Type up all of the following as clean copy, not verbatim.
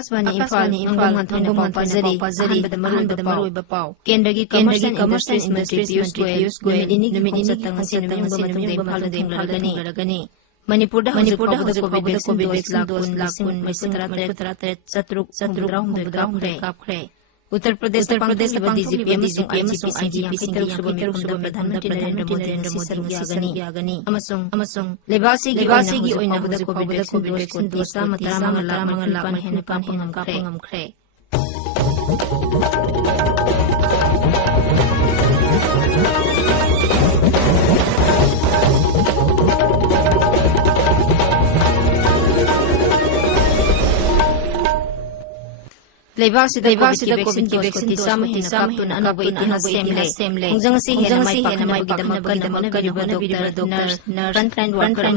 Akasvani Imphal Ngantong Pazari Ahanda Marui Bapau Kendagi Commerce Industries Piyus Goyal Numit Sinum Halagani Manipur COVID Lakun Maisatrat Satruk Kapkre Uttar Pradesh DGPM IGP Pradhan Mantri Yagani Amasung Lebasi COVID Dosa Matara Henapangam Leibasi COVID vaccine Tisam Hinapun Anabu Semle Hungzangsi Henamai Doctor Frontline Worker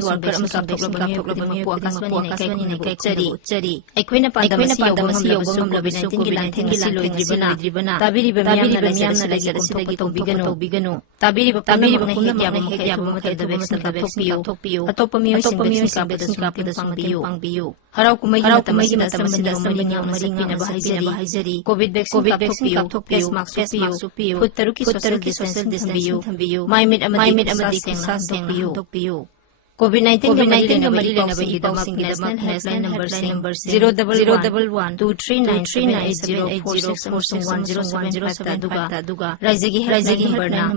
Chari Equina Pandamasi COVID-19 Tabiri Bigano Tabiri Topio Atopamio Pangbiu Harau Kumai COVID vaccine Kaptopiu Max Puttaruki social distancing My mid Amadi Tokpiu COVID-19 National Helpline number 011 239 Duga Raizagi Berna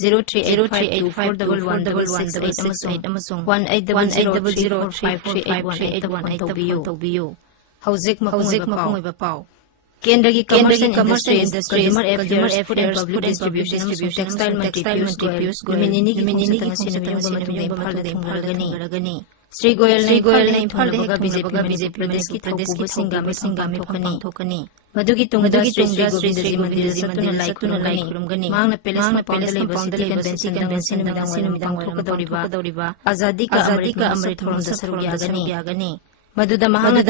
0383841116 Amasung 18005338 Hauzik Mahmoud Bapau Kendagi Commerce Industries Consumer Affairs Food and Public Distribution Textile Piyus Goyal Sinum Sri Goyal Imphal BJP Pradesh ki Singami Thokani Madugi Tungda Sri Mandir Satuna Laikurumgani Mangna Palace Convention Midang Azadi Ka Amrit Horonda Saruyagani Maduda Mahana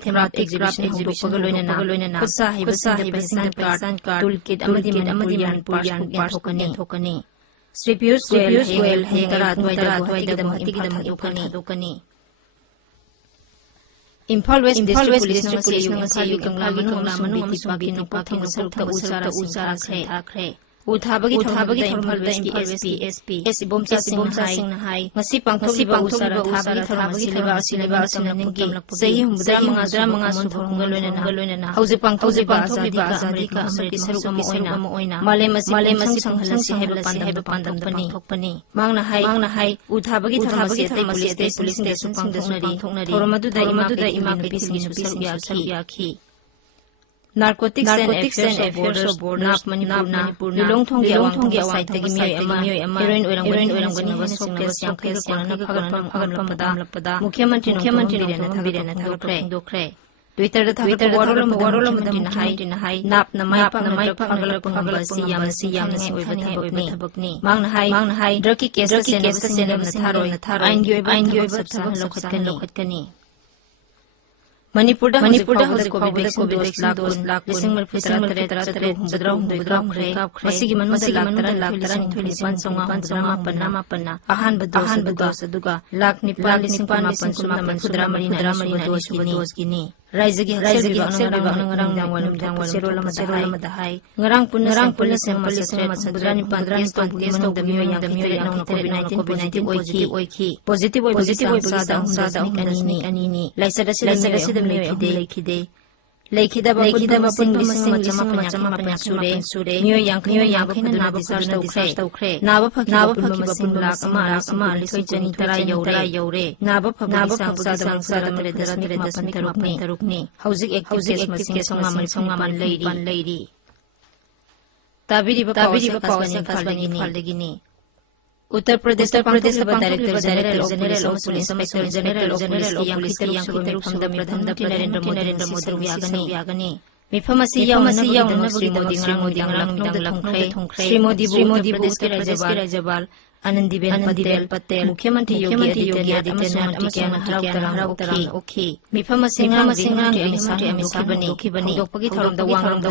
Craft Exhibition Pagaloina Kusahi Card Toolkit Amadi Thokani Sri Piyus Goyal Thokani Imphal West District Police Nangasi Kangla Usara Uthabagi Imphal SP Bomsa Singh Hai Ngasi Pangtholiba Usara Thabagi Leba Sinaningi Sahi Manga Suthongaloina Hauzi Pangtholiba Azadika Amriti Sarukama Oina Malem Sanghalasi Heba Pandam Thokpani Mangna Hai Uthabagi Police Station Thoknari Thoromaduda Ima Pisi Yaki Narcotics and Affairs Board Nap Manipur Lilong Thonggi Awang Tagi Mioy Ama Heroin Oirangani Wasokes Yankes Pagamlapada Mukhyamantri Thangdokre Twitter Warolam Hai Nap Namai Pagalapangasi Yamasi Oibathabakni Mangna Hai Draki Kesa Senam Natharo Aingyo Lokhatkani Manipur COVID vaccine Lakun Masigi Laktaran Ahan Baduga Lak Nipan Marina Raizagi Ngarang Puna Sample Sadrani Pandran COVID-19 Oiki Positive Kanini Laisada Laikida Mapanya Sure New Yang Naba Masing Lakama Lisojani Yore Naba Tarukni Housing Masing Lady Tabiri Kasbani Uttar Pradesh Director General of Police Inspector General of Police from the Narendra Modi Yagani Mifamasi Sri Modi Sri Modi Rajabal Anandiben Patel, Mukhyamantri Yogi Adityanath amasuꯡ haraw tarang okhi. Mifam singrang Amisa Dokpagi Tharamda Wangam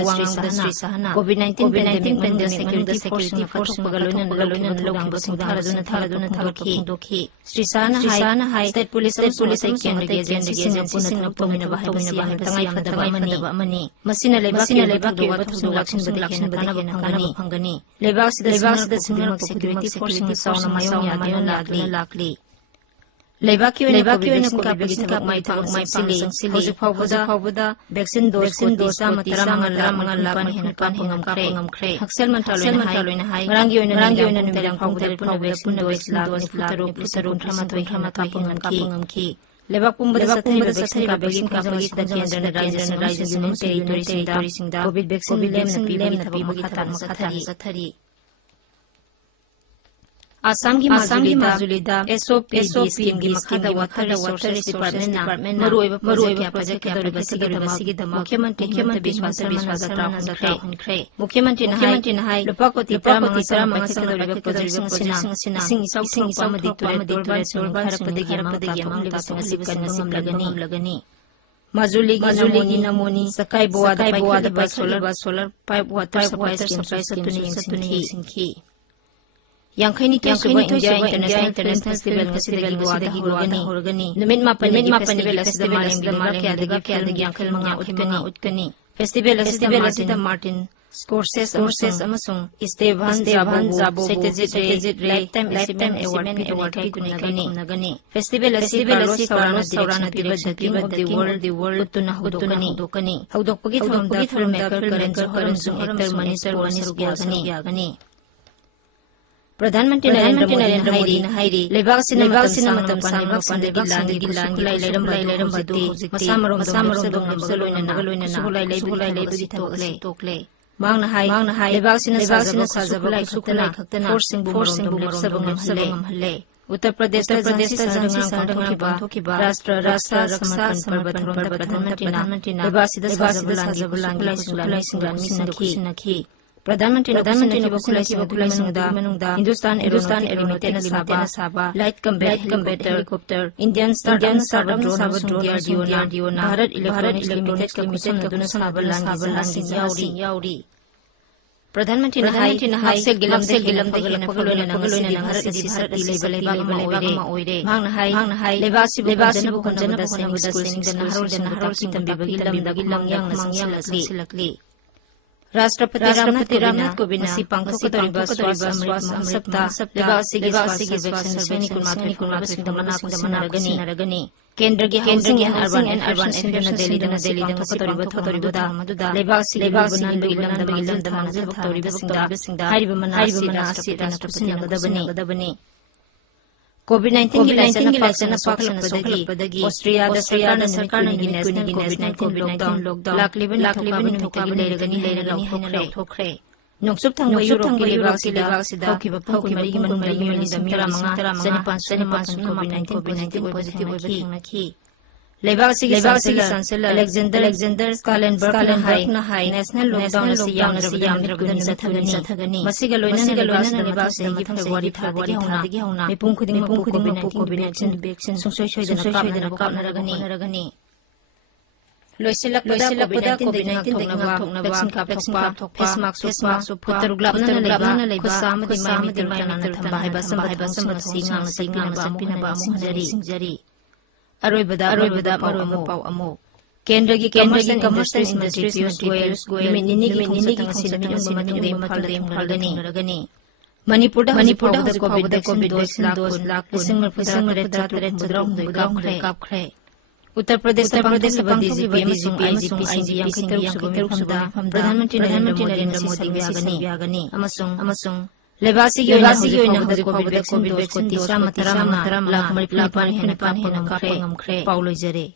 Sri Sahana COVID-19 pandemic security force Magaloina Lokibasing Tharaduna Thalokhi. Sri Sahana High State Police Singapore Pumina Bahai Tangai Fadaba Mani. Masina Lebaki Lakshin Hangani. Lebas the Singapore security force Sauna Mayon Lakli. Lebaki na COVID may sili Hauda vaccine dose mga laban hinapangam Haksel Mantaloy na hay Marangi na nilang pagpunta vaccine dose Putarun Ramatoy ki Lebak pumbada sa tayo vaccine kapagit na Kendra na Rising Territory Singda COVID vaccine bilem na pibagit makathari Assam ki Mazulida SOP scheme gi makhada Water Resources Department maruiba project Sigidama Mukhyamantri Mukhyamantri na hay lupa ko titra mga sakadawliba project sina sing pamaditur harapadagyamang lagani Mazuligi namoni sakay buwada by solar pipe water supply scheme sa tuning Yang India International Festival Horgani. Numit mapanig Festival Maling Utkani. Festival Martin Scorsese amasung Esteban Zabo Setezit Lifetime Award Nagani. Festival Saurana Tiba the World Tunahudukani. Haudokpagi filmmaker Karan actor Yagani. Pradhanmantri Narendra Modi na hairi lebak sinamatam pandegilani layram bati masamarong nabsaloy na sukulay tokle mang na hai lebak sinasazabak sukulay forcing bumarong sabang halle Uttar Pradesh sangang thokiba Rashtra Samarpan Pradhanmantri na lebasida sazabulangi sinaki Pradhanmantri Bukulay Manungda Hindustan Aeronautics na Sabah Light Combat Helicopter Indian Star drone DRDO na Bharat Electronics Limited na Sabah Yauri Pradhanmantri na hay Haksel Gilam na paguloy na Bharat Ilibag maoire Mang na hay Lebasi Bukunjana School Harol Kitambibag yang silakli Rashtrapati Ramnath Kovind si pangkukuturiba Swastamrita Lebasigi vaccine Sinaragani Kendra gi Housing and Urban Affairs na Delhi pangkukuturiba Lebasigi Bunan da Manzil Singda Hariba Manasi Rashtrapati COVID-19 gilasan na paklappadagi Austria na sarkar na national COVID-19 lockdown lakliban layragan thokre Nungsup thangwa Europe libag sida hawkiba marigi tara mga sanipan COVID-19 positive ki Lebag sige Chancellor Alexander Schallenberg na hay national lockdown na siyang sa thagani Masigaloy na lebag sa February 30 hauna may pungkuding COVID-19 vaccine sungsoy na kap na ragani Loisilak pada COVID-19 thoknaba vaccine kap face mask putarugla na leiba kusama di may thamba haiba singang na pinaba among jari Aroibada pau amo. Kendra gi commerce industry Piyush Goyal nini ki matungdai Manipur COVID dose lak isang kapkre. Uttar Pradesh DGP IGP yang kita Pradhanmantri Narendra Modi Yagani amasung Lebasi yun na COVID vaccine dose ko tisra matarama lakmalipan hinapangam kre Paulo Jare